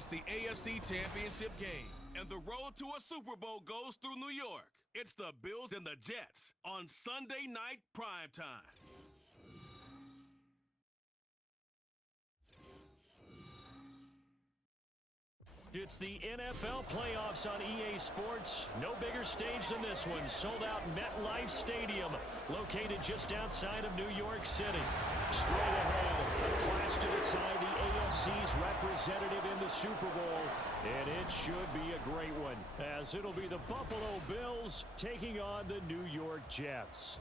It's the AFC Championship game, and the road to a Super Bowl goes through New York. It's the Bills and the Jets on Sunday night primetime. It's the NFL playoffs on EA Sports. No bigger stage than this one. Sold out MetLife Stadium, located just outside of New York City. Straight ahead, a clash to decide the AFC's representative in the Super Bowl. And it should be a great one, as it'll be the Buffalo Bills taking on the New York Jets.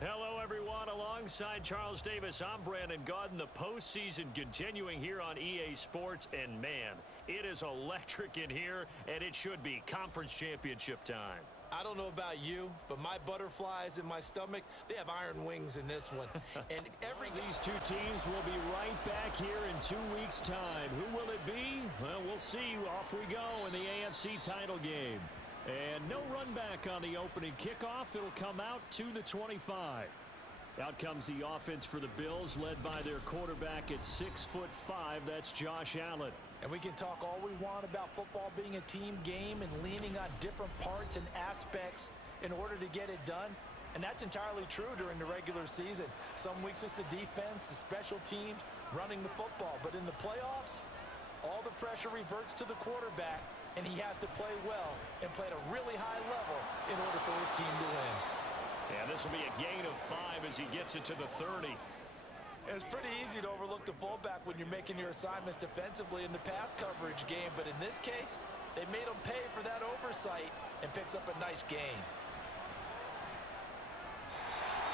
Hello, everyone. Alongside Charles Davis, I'm Brandon Gaudin. The postseason continuing here on EA Sports. And, man, it is electric in here, and it should be conference championship time. I don't know about you, but my butterflies in my stomach, they have iron wings in this one. And these two teams will be right back here in 2 weeks' time. Who will it be? Well, we'll see. Off we go in the AFC title game. And no run back on the opening kickoff. It'll come out to the 25. Out comes the offense for the Bills, led by their quarterback at 6'5". That's Josh Allen. And we can talk all we want about football being a team game and leaning on different parts and aspects in order to get it done. And that's entirely true during the regular season. Some weeks it's the defense, the special teams, running the football. But in the playoffs, all the pressure reverts to the quarterback, and he has to play well and play at a really high level in order for his team to win. And this will be a gain of 5 as he gets it to the 30. It's pretty easy to overlook the fullback when you're making your assignments defensively in the pass coverage game, but in this case, they made him pay for that oversight and picks up a nice gain.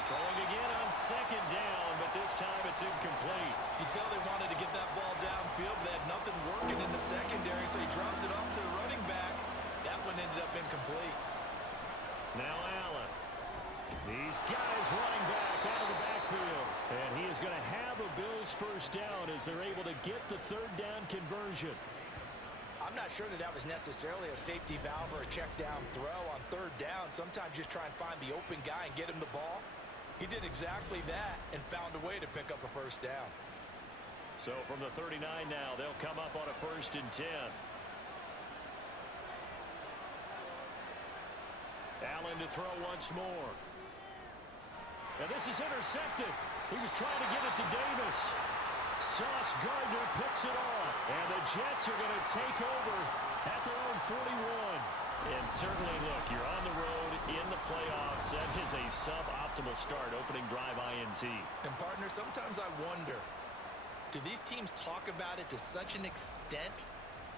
Throwing again on second down, but this time it's incomplete. You can tell they wanted to get that ball downfield, but they had nothing working in the secondary, so he dropped it off to the running back. That one ended up incomplete. Now Allen. These guys running back out of the backfield. And he is going to have a Bills first down as they're able to get the third down conversion. I'm not sure that was necessarily a safety valve or a check down throw on third down. Sometimes just try and find the open guy and get him the ball. He did exactly that and found a way to pick up a first down. So from the 39 now, they'll come up on a 1st and 10. Allen to throw once more. And this is intercepted. He was trying to get it to Davis. Sauce Gardner picks it off. And the Jets are going to take over at their own 41. And certainly, look, you're on the road in the playoffs. That is a suboptimal start, opening drive INT. And, partner, sometimes I wonder, do these teams talk about it to such an extent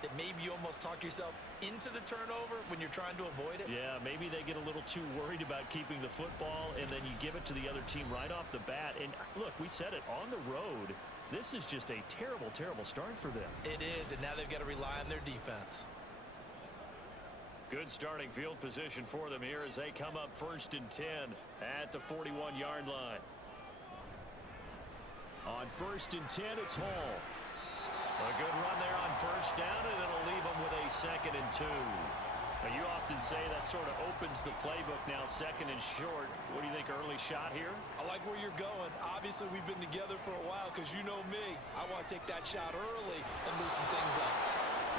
that maybe you almost talk yourself into the turnover when you're trying to avoid it? Yeah, maybe they get a little too worried about keeping the football, and then you give it to the other team right off the bat. And, look, we said it, on the road, this is just a terrible, terrible start for them. It is, and now they've got to rely on their defense. Good starting field position for them here as they come up 1st and 10 at the 41-yard line. On 1st and 10, it's Hall. A good run there on first down, and it'll leave them with a 2nd and 2. Now, you often say that sort of opens the playbook now, 2nd and short. What do you think, early shot here? I like where you're going. Obviously, we've been together for a while because you know me. I want to take that shot early and loosen things up.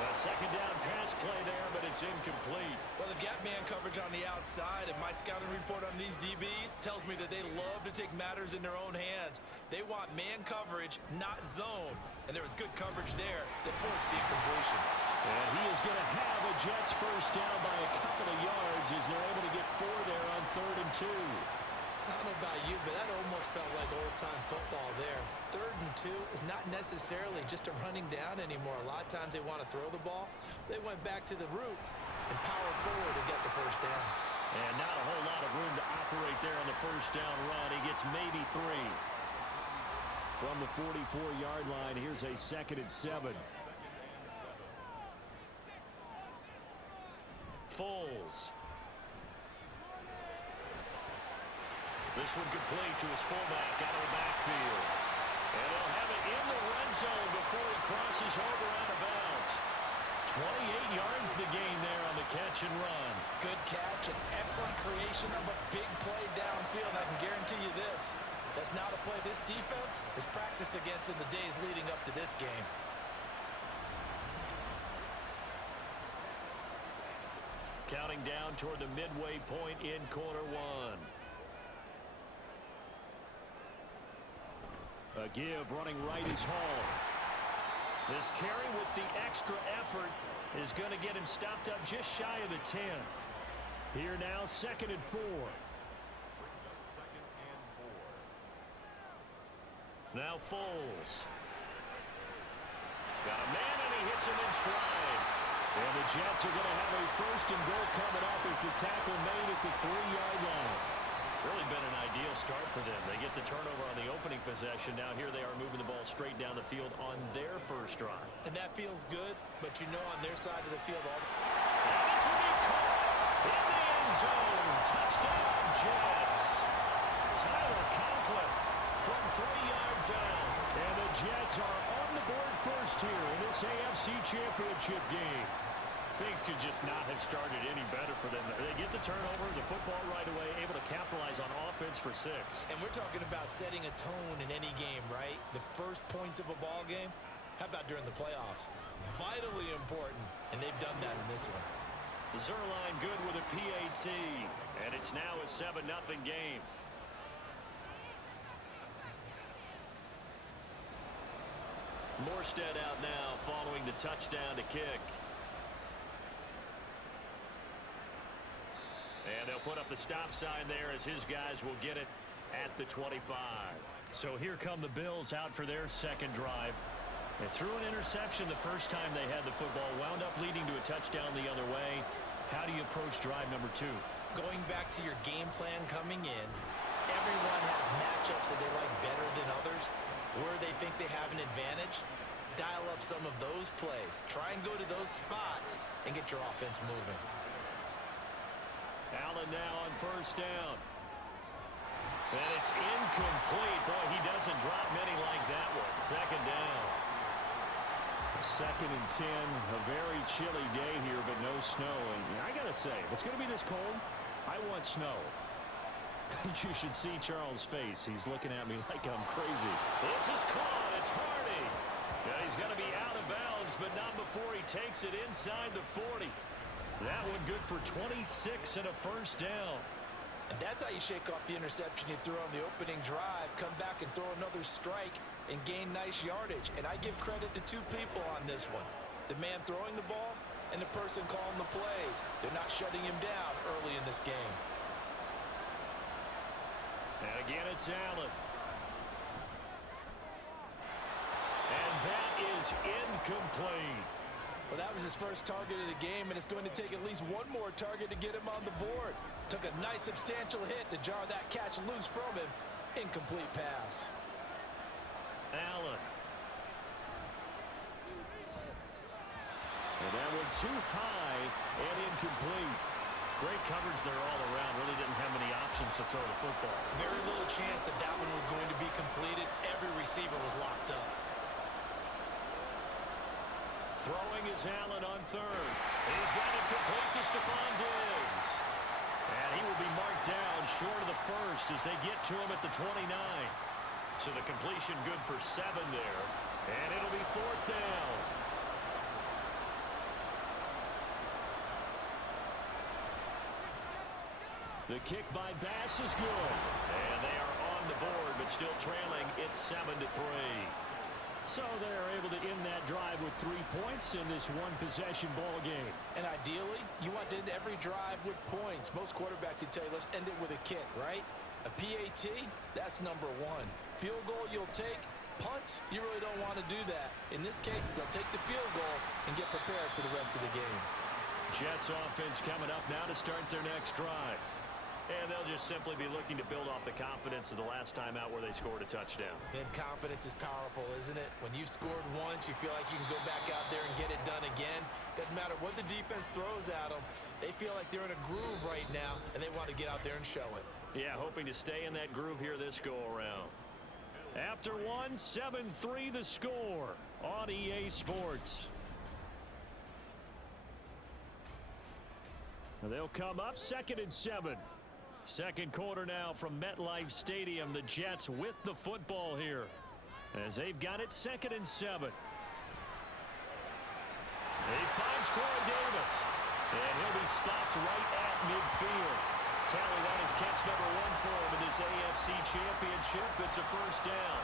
A 2nd down pass play there, but it's incomplete. Well, they've got man coverage on the outside, and my scouting report on these DBs tells me that they love to take matters in their own hands. They want man coverage, not zone. And there was good coverage there that forced the incompletion. And he is going to have a Jets first down by a couple of yards as they're able to get 4 there on 3rd and 2. I don't know about you, but that almost felt like old-time football there. 3rd and 2 is not necessarily just a running down anymore. A lot of times they want to throw the ball. They went back to the roots and powered forward to get the first down. And not a whole lot of room to operate there on the first down run. He gets maybe 3. From the 44-yard line, here's a 2nd and 7. Foles. This one complete to his fullback out of the backfield. And they'll have it in the red zone before he crosses over out of bounds. 28 yards the gain there on the catch and run. Good catch and excellent creation of a big play downfield. I can guarantee you this. That's not a play this defense is practiced against in the days leading up to this game. Counting down toward the midway point in quarter one. A give running right is Hall. This carry with the extra effort is going to get him stopped up just shy of the 10. Here now, 2nd and 4. Now Foles. Got a man and he hits him in stride. And the Jets are going to have a 1st and goal coming up as the tackle made at the 3-yard line. Really been an ideal start for them. They get the turnover on the opening possession. Now here they are moving the ball straight down the field on their first drive. And that feels good, but you know on their side of the field all. And this will be caught in the end zone. Touchdown Jets. Tyler Conklin from 3 yards out. And the Jets are on the board first here in this AFC Championship game. Things could just not have started any better for them. They get the turnover, the football right away, able to capitalize on offense for 6. And we're talking about setting a tone in any game, right? The first points of a ball game. How about during the playoffs? Vitally important, and they've done that in this one. Zerline good with a PAT, and it's now a 7-0 game. Morstead out now following the touchdown to kick. And they'll put up the stop sign there as his guys will get it at the 25. So here come the Bills out for their 2nd drive. They threw an interception the first time they had the football, wound up leading to a touchdown the other way. How do you approach drive number 2? Going back to your game plan coming in, everyone has matchups that they like better than others. Where they think they have an advantage, dial up some of those plays. Try and go to those spots and get your offense moving. Allen now on 1st down. And it's incomplete. Boy, he doesn't drop many like that one. 2nd down. 2nd and 10. A very chilly day here, but no snow. And I got to say, if it's going to be this cold, I want snow. You should see Charles' face. He's looking at me like I'm crazy. This is caught. It's Hardy. Yeah, he's going to be out of bounds, but not before he takes it inside the 40. That one good for 26 and a 1st down. And that's how you shake off the interception you threw on the opening drive, come back and throw another strike and gain nice yardage. And I give credit to 2 people on this one. The man throwing the ball and the person calling the plays. They're not shutting him down early in this game. And again, it's Allen. And that is incomplete. Well, that was his first target of the game, and it's going to take at least one more target to get him on the board. Took a nice substantial hit to jar that catch loose from him. Incomplete pass. Allen. And that one too high and incomplete. Great coverage there all around. Really didn't have many options to throw the football. Very little chance that that one was going to be completed. Every receiver was locked up. Throwing is Allen on 3rd. He's got it complete to Stephon Diggs. And he will be marked down short of the 1st as they get to him at the 29. So the completion good for 7 there. And it'll be 4th down. The kick by Bass is good. And they are on the board, but still trailing. It's 7-3. So they're able to end that drive with 3 points in this one-possession ball game. And ideally, you want to end every drive with points. Most quarterbacks would tell you, let's end it with a kick, right? A PAT, that's number 1. Field goal you'll take. Punts, you really don't want to do that. In this case, they'll take the field goal and get prepared for the rest of the game. Jets offense coming up now to start their next drive. And they'll just simply be looking to build off the confidence of the last time out where they scored a touchdown. And confidence is powerful, isn't it? When you've scored once, you feel like you can go back out there and get it done again. Doesn't matter what the defense throws at them. They feel like they're in a groove right now, and they want to get out there and show it. Yeah, hoping to stay in that groove here this go-around. After one, 7-3 the score on EA Sports. They'll come up 2nd and 7. Second quarter now from MetLife Stadium. The Jets with the football here as they've got it 2nd and 7. He finds Corey Davis. And he'll be stopped right at midfield. Tally, that is catch number 1 for him in this AFC Championship. It's a first down.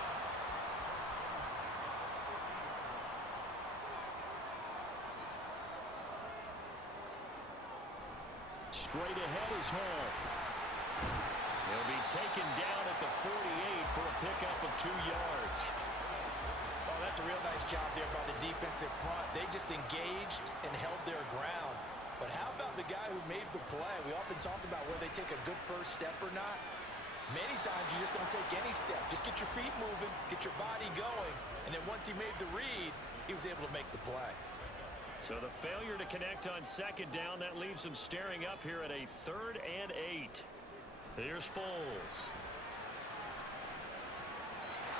Straight ahead is Hall. He'll be taken down at the 48 for a pickup of 2 yards. Oh, that's a real nice job there by the defensive front. They just engaged and held their ground. But how about the guy who made the play? We often talk about whether they take a good first step or not. Many times you just don't take any step. Just get your feet moving, get your body going, and then once he made the read, he was able to make the play. So the failure to connect on second down, that leaves him staring up here at a 3rd and 8. Here's Foles.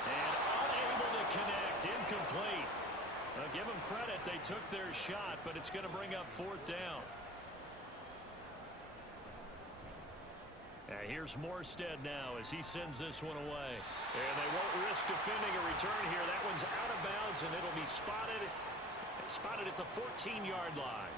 And unable to connect, incomplete. Now give them credit, they took their shot, but it's going to bring up 4th down. Here's Morstead now as he sends this one away. And they won't risk defending a return here. That one's out of bounds, and it'll be spotted at the 14-yard line.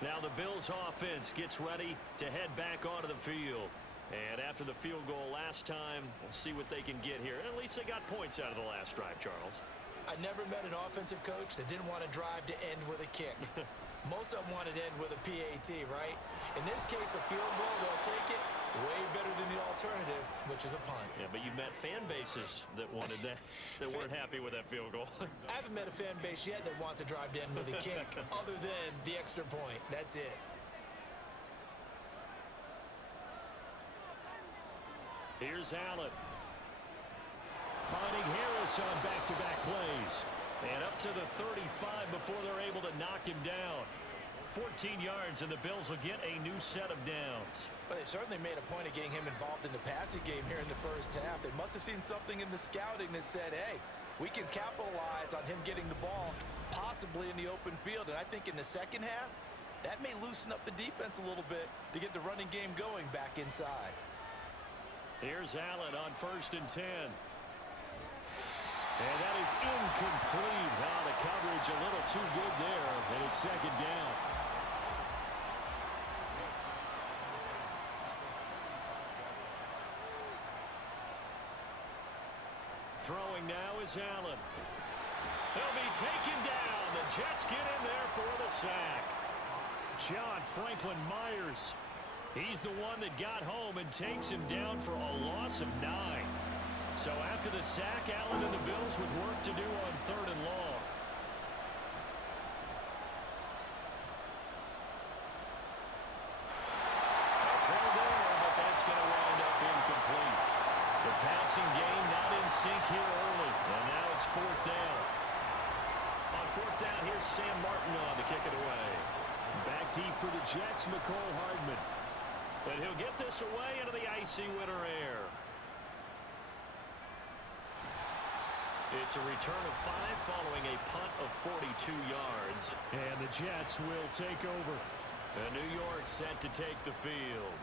Now the Bills offense gets ready to head back onto the field. And after the field goal last time, we'll see what they can get here. At least they got points out of the last drive, Charles. I never met an offensive coach that didn't want to drive to end with a kick. Most of them wanted to end with a PAT, right? In this case, a field goal, they'll take it way better than the alternative, which is a punt. Yeah, but you met fan bases that wanted that, that weren't happy with that field goal. I haven't met a fan base yet that wants to drive to end with a kick other than the extra point. That's it. Here's Allen. Finding Harris on back-to-back plays. And up to the 35 before they're able to knock him down. 14 yards, and the Bills will get a new set of downs. But they certainly made a point of getting him involved in the passing game here in the first half. They must have seen something in the scouting that said, hey, we can capitalize on him getting the ball, possibly in the open field. And I think in the second half, that may loosen up the defense a little bit to get the running game going back inside. Here's Allen on 1st and 10. And that is incomplete. Wow, the coverage a little too good there, and it's 2nd down. Throwing now is Allen. He'll be taken down. The Jets get in there for the sack. John Franklin Myers. He's the one that got home and takes him down for a loss of 9. So after the sack, Allen and the Bills with work to do on 3rd and long. A throw there, but that's going to wind up incomplete. The passing game not in sync here early, and now it's 4th down. On 4th down, here's Sam Martin on to kick it away. Back deep for the Jets, McCole Hardman. But he'll get this away into the icy winter air. It's a return of 5 following a punt of 42 yards. And the Jets will take over. And New York set to take the field.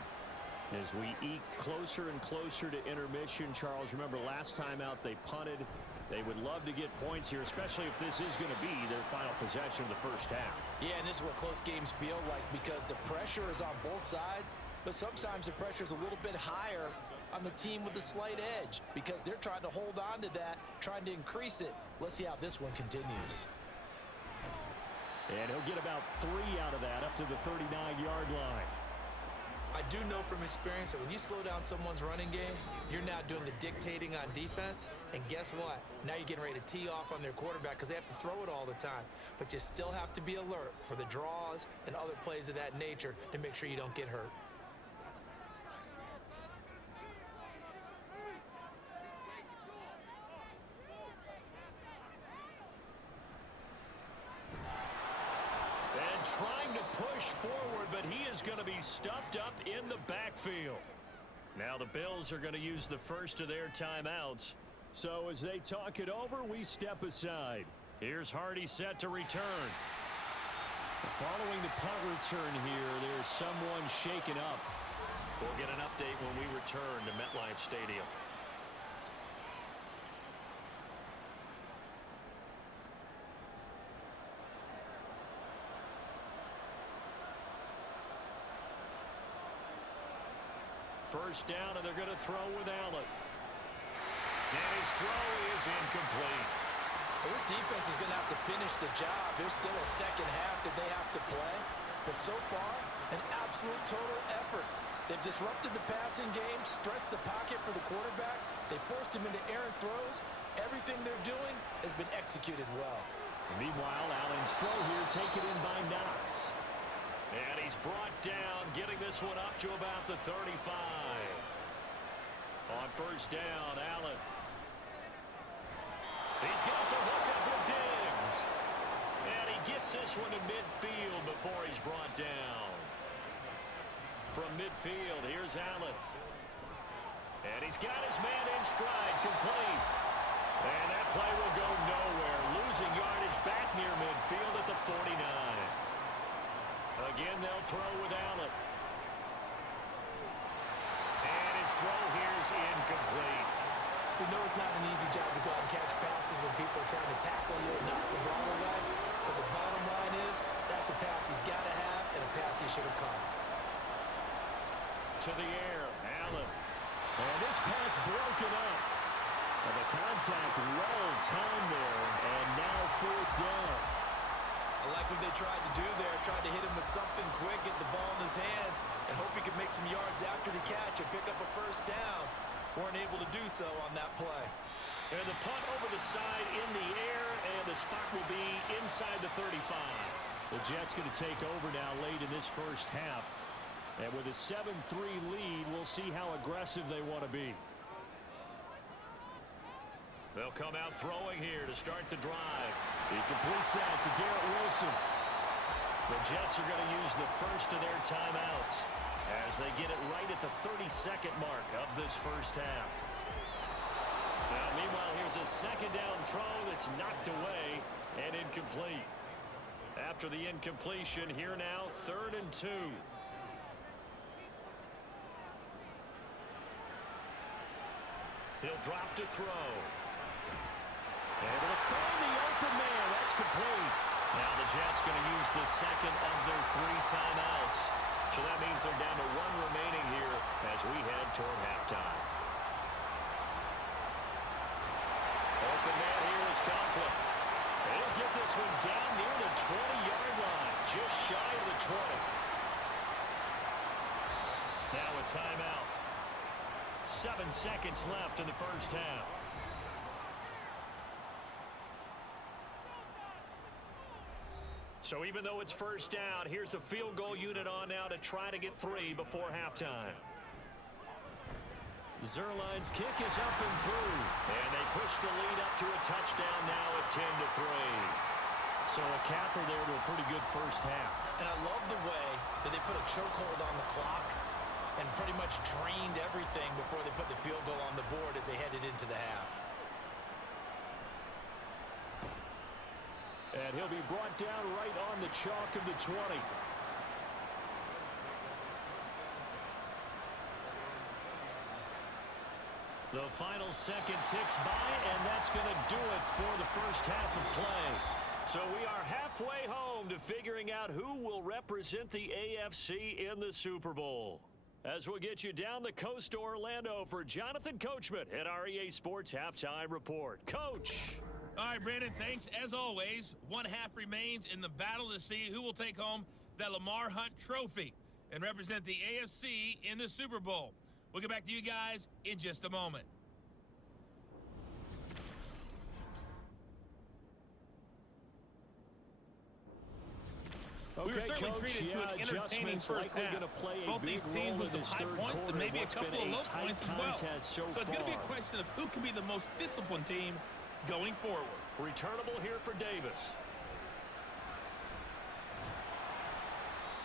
As we eke closer and closer to intermission, Charles, remember last time out they punted. They would love to get points here, especially if this is going to be their final possession of the first half. Yeah, and this is what close games feel like because the pressure is on both sides, but sometimes the pressure is a little bit higher on the team with the slight edge because they're trying to hold on to that, trying to increase it. Let's see how this one continues. And he'll get about 3 out of that up to the 39-yard line. I do know from experience that when you slow down someone's running game, you're now doing the dictating on defense. And guess what? Now you're getting ready to tee off on their quarterback because they have to throw it all the time. But you still have to be alert for the draws and other plays of that nature to make sure you don't get hurt. Trying to push forward, but he is going to be stuffed up in the backfield. Now the Bills are going to use the first of their timeouts. So as they talk it over, we step aside. Here's Hardy set to return. Following the punt return here, there's someone shaken up. We'll get an update when we return to MetLife Stadium. First down, and they're going to throw with Allen. And his throw is incomplete. Well, this defense is going to have to finish the job. There's still a second half that they have to play. But so far, an absolute total effort. They've disrupted the passing game, stressed the pocket for the quarterback. They forced him into errant throws. Everything they're doing has been executed well. Meanwhile, Allen's throw here taken in by Knox. And he's brought down, getting this one up to about the 35. On first down, Allen. He's got the hook up with Diggs. And he gets this one to midfield before he's brought down. From midfield, here's Allen. And he's got his man in stride, complete. And that play will go nowhere. Losing yardage back near midfield at the 49. Again, they'll throw with Allen. And his throw here is incomplete. We know it's not an easy job to go out and catch passes when people are trying to tackle you and knock the ball away. But the bottom line is, that's a pass he's got to have and a pass he should have caught. To the air, Allen. And this pass broken up. And the contact well timed there, and now fourth down. I like what they tried to do there, tried to hit him with something quick, get the ball in his hands, and hope he could make some yards after the catch and pick up a first down. Weren't able to do so on that play. And the punt over the side in the air, and the spot will be inside the 35. The Jets going to take over now late in this first half. And with a 7-3 lead, we'll see how aggressive they want to be. They'll come out throwing here to start the drive. He completes that to Garrett Wilson. The Jets are going to use the first of their timeouts as they get it right at the 32nd mark of this first half. Now, meanwhile, here's a second down throw that's knocked away and incomplete. After the incompletion, here now, 3rd and 2. He'll drop to throw. Able to find the open man. That's complete. Now the Jets going to use the second of their 3 timeouts. So that means they're down to 1 remaining here as we head toward halftime. Open man here is Conklin. He'll get this one down near the 20-yard line, just shy of the 20. Now a timeout. 7 seconds left in the first half. So even though it's first down, here's the field goal unit on now to try to get 3 before halftime. Zuerlein's kick is up and through. And they push the lead up to a touchdown now at 10-3. So a capper there to a pretty good first half. And I love the way that they put a chokehold on the clock and pretty much drained everything before they put the field goal on the board as they headed into the half. And he'll be brought down right on the chalk of the 20. The final second ticks by, and that's going to do it for the first half of play. So we are halfway home to figuring out who will represent the AFC in the Super Bowl. As we'll get you down the coast to Orlando for Jonathan Coachman at our EA Sports Halftime Report. Coach! All right, Brandon, thanks. As always, 1 half remains in the battle to see who will take home the Lamar Hunt Trophy and represent the AFC in the Super Bowl. We'll get back to you guys in just a moment. We were certainly treated to an entertaining first half. Both these teams with some high points and maybe a couple of low points as well. So it's going to be a question of who can be the most disciplined team going forward. Returnable here for Davis.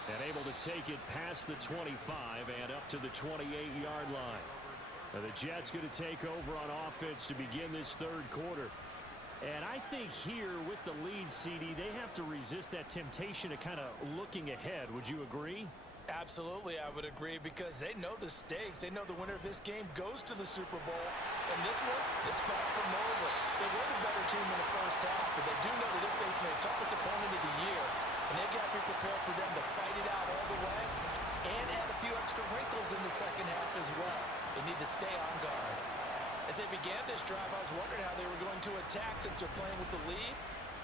And able to take it past the 25 and up to the 28-yard line. Now the Jets going to take over on offense to begin this third quarter. And I think here with the lead, CD, they have to resist that temptation of kind of looking ahead. Would you agree? Absolutely, I would agree, because they know the stakes. They know the winner of this game goes to the Super Bowl. And this one, it's back from over. They were the better team in the first half, but they do know that they're facing their toughest opponent of the year. And they've got to be prepared for them to fight it out all the way. and add a few extra wrinkles in the second half as well. They need to stay on guard. As they began this drive, I was wondering how they were going to attack since they're playing with the lead.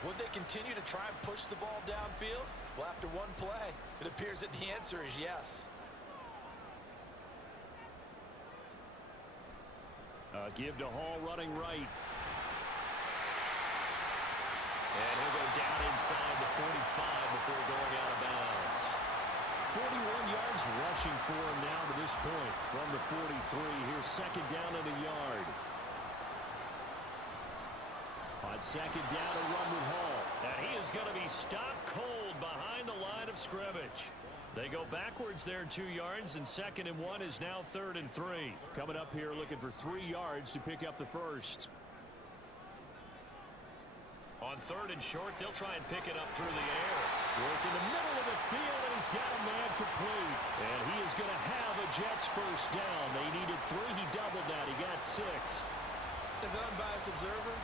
Would they continue to try and push the ball downfield? Well, after one play, it appears that the answer is yes. Give to Hall running right. And he'll go down inside the 45 before going out of bounds. 41 yards rushing for him now to this point from the 43. Here's second down and a yard. On second down, a run with Hall. And he is going to be stopped cold behind the line of scrimmage. They go backwards there 2 yards, and 2nd and 1 is now 3rd and 3. Coming up here looking for 3 yards to pick up the first. On 3rd and short, they'll try and pick it up through the air. Work in the middle of the field, and he's got a man complete. And he is going to have a Jets first down. They needed 3. He doubled that. He got 6. As an unbiased observer,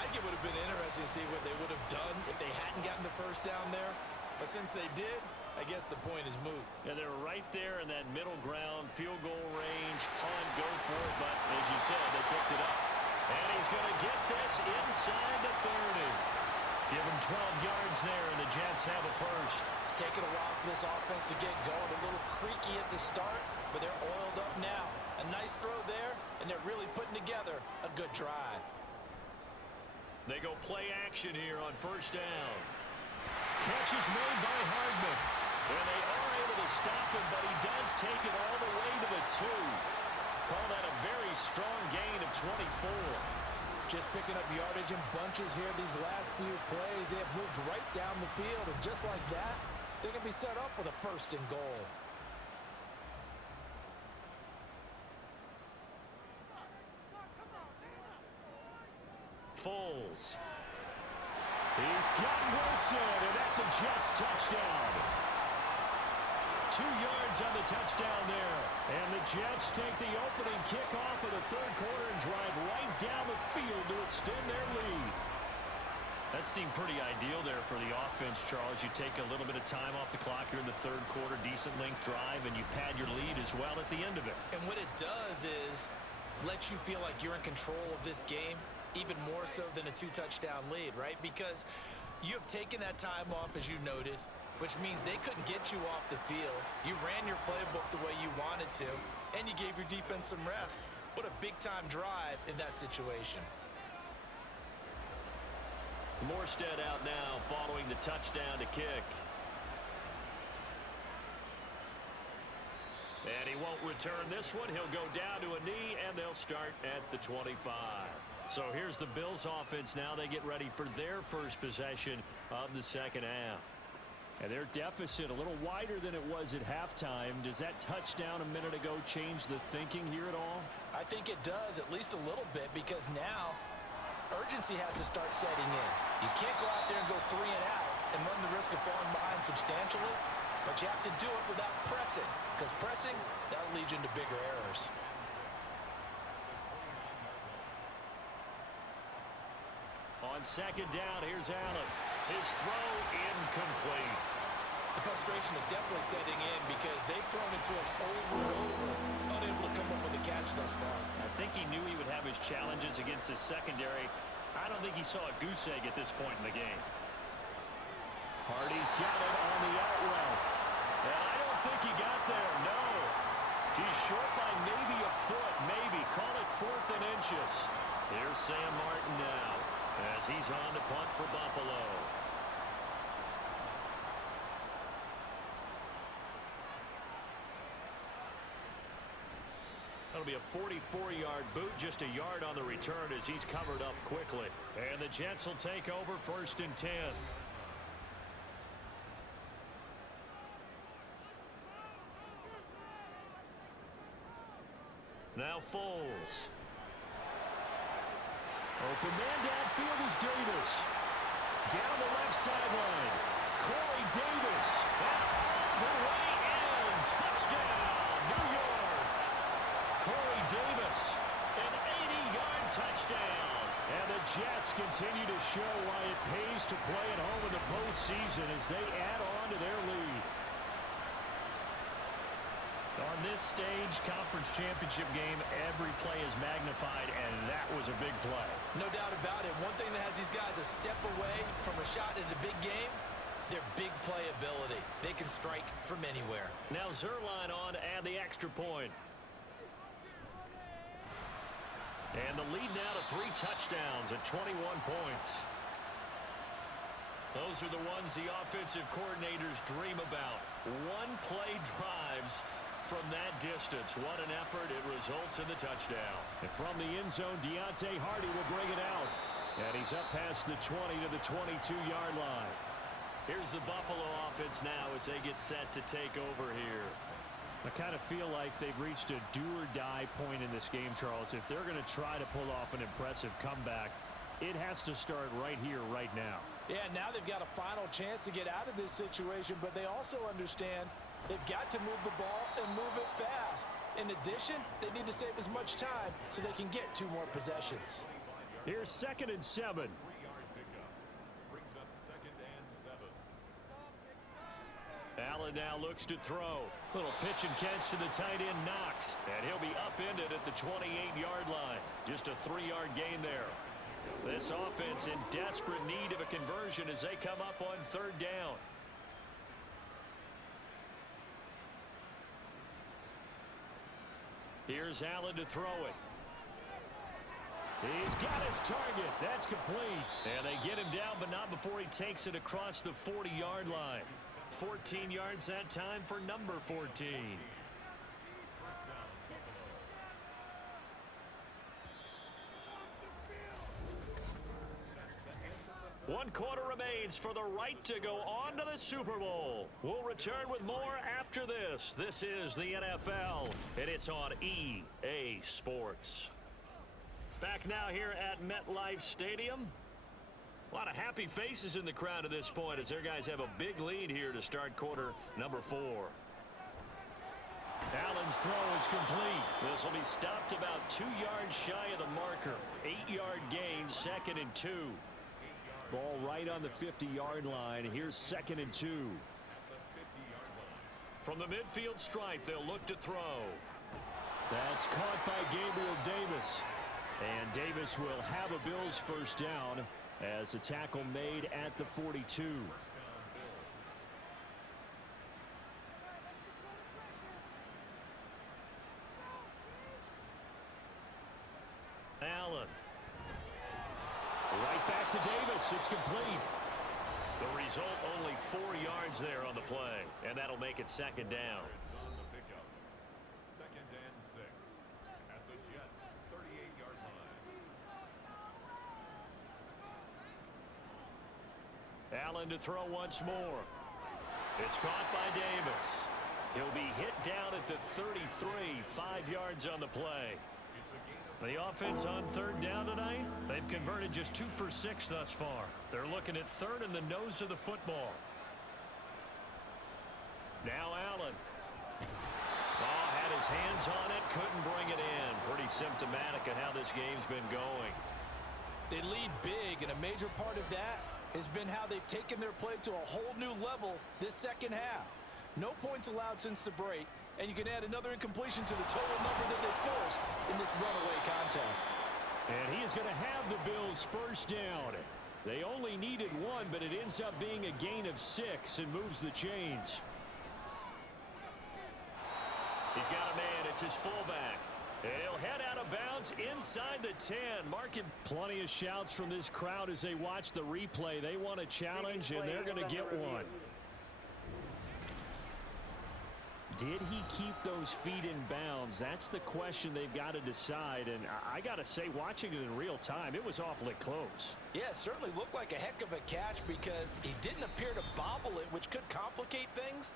I think it would have been interesting to see what they would have done if they hadn't gotten the first down there. But since they did, I guess the point is moot. Yeah, they're right there in that middle ground, field goal range, punt, go for it. But as you said, they picked it up. And he's going to get this inside the 30. Give him 12 yards there, and the Jets have a first. It's taken a while for this offense to get going. A little creaky at the start, but they're oiled up now. A nice throw there, and they're really putting together a good drive. They go play action here on first down. Catch is made by Hardman. And they are able to stop him, but he does take it all the way to the 2. Call that a very strong gain of 24. Just picking up yardage in bunches here these last few plays. They have moved right down the field, and just like that, they can be set up with a 1st and goal. Foles. He's got Wilson, and that's a Jets touchdown. 2 yards on the touchdown there. And the Jets take the opening kickoff of the 3rd quarter and drive right down the field to extend their lead. That seemed pretty ideal there for the offense, Charles. You take a little bit of time off the clock here in the 3rd quarter, decent length drive, and you pad your lead as well at the end of it. And what it does is let you feel like you're in control of this game, even more so than a 2-touchdown lead, right? Because you have taken that time off, as you noted, which means they couldn't get you off the field. You ran your playbook the way you wanted to, and you gave your defense some rest. What a big-time drive in that situation. Morstead out now following the touchdown to kick. And he won't return this one. He'll go down to a knee, and they'll start at the 25. So here's the Bills offense now. They get ready for their first possession of the second half. And their deficit a little wider than it was at halftime. Does that touchdown a minute ago change the thinking here at all? I think it does, at least a little bit, because now urgency has to start setting in. You can't go out there and go 3 and out and run the risk of falling behind substantially, but you have to do it without pressing, because pressing, that'll lead you into bigger errors. On second down, here's Allen. His throw incomplete. The frustration is definitely setting in because they've thrown it to him over and over, unable to come up with a catch thus far. I think he knew he would have his challenges against his secondary. I don't think he saw a goose egg at this point in the game. Hardy's got it on the out route. And I don't think he got there, no. He's short by maybe a foot, maybe. Call it 4th and inches. Here's Sam Martin now as he's on to punt for Buffalo. That'll be a 44-yard boot, just a yard on the return as he's covered up quickly. And the Jets will take over 1st and 10. Now Foles. Open man downfield is Davis. Down the left sideline. Corey Davis. All the way in. Touchdown, New York. Corey Davis, an 80-yard touchdown. And the Jets continue to show why it pays to play at home in the postseason as they add on to their lead. On this stage, conference championship game, every play is magnified, and that was a big play. No doubt about it. One thing that has these guys a step away from a shot in the big game, their big play ability. They can strike from anywhere. Now Zerline on to add the extra point. And the lead now to 3 touchdowns at 21 points. Those are the ones the offensive coordinators dream about. One-play drives from that distance. What an effort. It results in the touchdown. And from the end zone, Deontay Hardy will bring it out. And he's up past the 20 to the 22-yard line. Here's the Buffalo offense now as they get set to take over here. I kind of feel like they've reached a do-or-die point in this game, Charles. If they're going to try to pull off an impressive comeback, it has to start right here, right now. Yeah, now they've got a final chance to get out of this situation, but they also understand they've got to move the ball and move it fast. In addition, they need to save as much time so they can get 2 more possessions. Here's 2nd and 7. Allen now looks to throw. Little pitch and catch to the tight end, Knox. And he'll be upended at the 28-yard line. Just a 3-yard gain there. This offense in desperate need of a conversion as they come up on 3rd down. Here's Allen to throw it. He's got his target. That's complete. And they get him down, but not before he takes it across the 40-yard line. 14 yards that time for number 14. One quarter remains for the right to go on to the Super Bowl. We'll return with more after this. This is the NFL, and it's on EA Sports. Back now here at MetLife Stadium. A lot of happy faces in the crowd at this point as their guys have a big lead here to start quarter number 4. Allen's throw is complete. This will be stopped about 2 yards shy of the marker. 8-yard gain, 2nd and 2. Ball right on the 50-yard line. Here's 2nd and 2. From the midfield stripe, they'll look to throw. That's caught by Gabriel Davis. And Davis will have a Bills first down as a tackle made at the 42. Allen. Right back to Davis. It's complete. The result, only 4 yards there on the play. And that'll make it 2nd down. Allen to throw once more. It's caught by Davis. He'll be hit down at the 33, 5 yards on the play. The offense on 3rd down tonight, they've converted just 2 for 6 thus far. They're looking at 3rd and the nose of the football. Now Allen. Ball had his hands on it, couldn't bring it in. Pretty symptomatic of how this game's been going. They lead big, and a major part of that has been how they've taken their play to a whole new level this 2nd half. No points allowed since the break, and you can add another incompletion to the total number that they forced in this runaway contest. And he is going to have the Bills first down. They only needed 1, but it ends up being a gain of 6 and moves the chains. He's got a man. It's his fullback. He'll head out of bounds inside the 10. Marking plenty of shouts from this crowd as they watch the replay. They want a challenge, and they're going to get one. Did he keep those feet in bounds? That's the question they've got to decide. And I got to say, watching it in real time, it was awfully close. Yeah, it certainly looked like a heck of a catch because he didn't appear to bobble it, which could complicate things.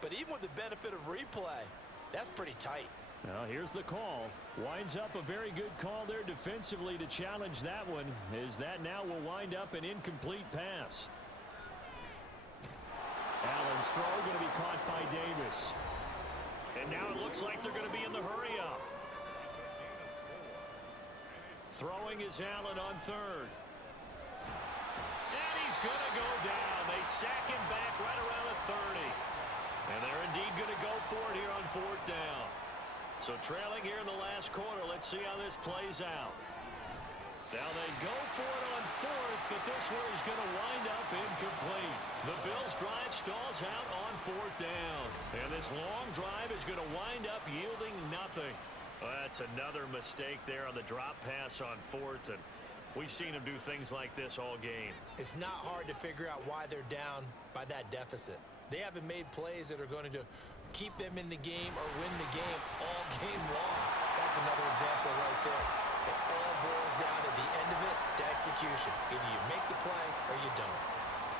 But even with the benefit of replay, that's pretty tight. Well, here's the call. Winds up a very good call there defensively to challenge that one, as that now will wind up an incomplete pass. Allen's throw going to be caught by Davis. And now it looks like they're going to be in the hurry-up. Throwing is Allen on 3rd. And he's going to go down. They sack him back right around the 30. And they're indeed going to go for it here on 4th down. So trailing here in the last quarter. Let's see how this plays out. Now they go for it on 4th, but this one is going to wind up incomplete. The Bills' drive stalls out on 4th down. And this long drive is going to wind up yielding nothing. Well, that's another mistake there on the drop pass on 4th, and we've seen him do things like this all game. It's not hard to figure out why they're down by that deficit. They haven't made plays that are going to keep them in the game or win the game all game long. That's another example right there. It all boils down at the end of it to execution. Either you make the play or you don't.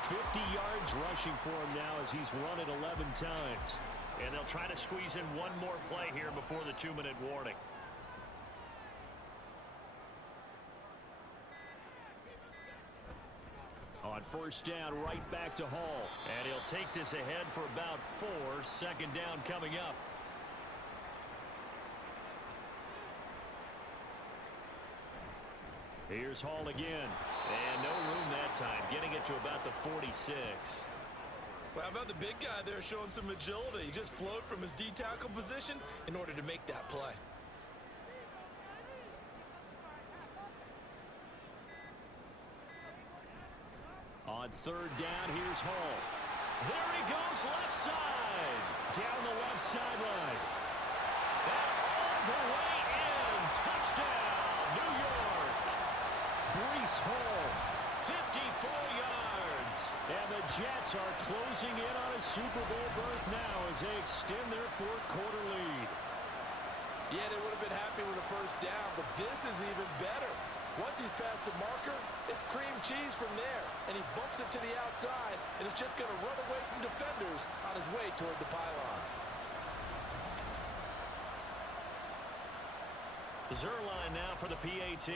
50 yards rushing for him now as he's run it 11 times. And they'll try to squeeze in one more play here before the 2-minute warning. On 1st down, right back to Hall. And he'll take this ahead for about 4. 2nd down coming up. Here's Hall again. And no room that time, getting it to about the 46. Well, how about the big guy there showing some agility? He just flowed from his D-tackle position in order to make that play. On 3rd down, here's Hall. There he goes, left side. Down the left sideline. And all the way in. Touchdown, New York. Breece Hall. 54 yards. And the Jets are closing in on a Super Bowl berth now as they extend their 4th quarter lead. Yeah, they would have been happy with a 1st down, but this is even better. Once he's past the marker, it's cream cheese from there. And he bumps it to the outside, and it's just going to run away from defenders on his way toward the pylon. Zerline now for the PAT.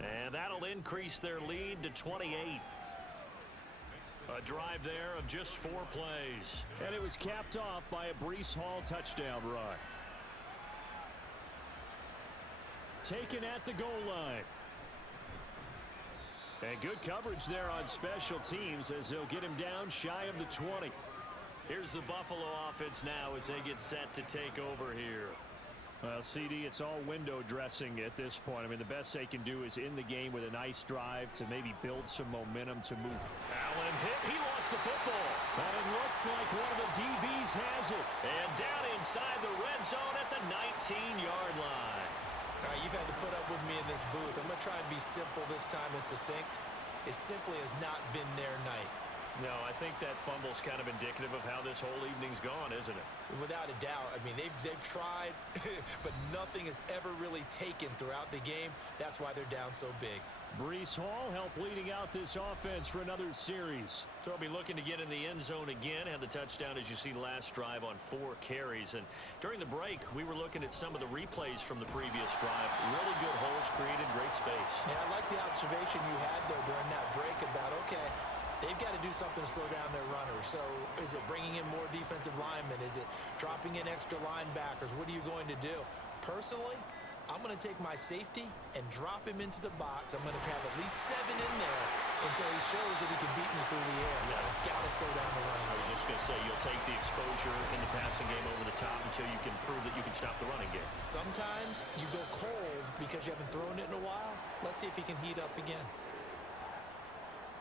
And that'll increase their lead to 28. A drive there of just 4 plays. And it was capped off by a Breece Hall touchdown run. Taken at the goal line. And good coverage there on special teams as they'll get him down shy of the 20. Here's the Buffalo offense now as they get set to take over here. Well, CD, it's all window dressing at this point. I mean, the best they can do is in the game with a nice drive to maybe build some momentum to move. Allen hit. He lost the football. And it looks like one of the DBs has it. And down inside the red zone at the 19-yard line. All right, you've had to put up with me in this booth. I'm going to try and be simple this time and succinct. It simply has not been their night. No, I think that fumble's kind of indicative of how this whole evening's gone, isn't it? Without a doubt. I mean, they've tried, but nothing is ever really taken throughout the game. That's why they're down so big. Breece Hall helped leading out this offense for another series. So he'll be looking to get in the end zone again. Had the touchdown, as you see, last drive on 4 carries. And during the break, we were looking at some of the replays from the previous drive. Really good holes created, great space. Yeah, I like the observation you had, though, during that break about, okay, they've got to do something to slow down their runners. So is it bringing in more defensive linemen? Is it dropping in extra linebackers? What are you going to do? Personally, I'm going to take my safety and drop him into the box. I'm going to have at least 7 in there until he shows that he can beat me through the air. Yeah. I've got to slow down the running I was game. just going to say, you'll take the exposure in the passing game over the top until you can prove that you can stop the running game. Sometimes you go cold because you haven't thrown it in a while. Let's see if he can heat up again.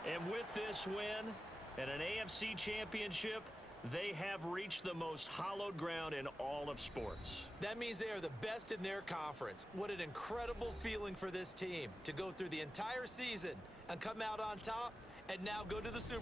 And with this win and an AFC championship, they have reached the most hallowed ground in all of sports. That means they are the best in their conference. What an incredible feeling for this team to go through the entire season and come out on top and now go to the Super Bowl.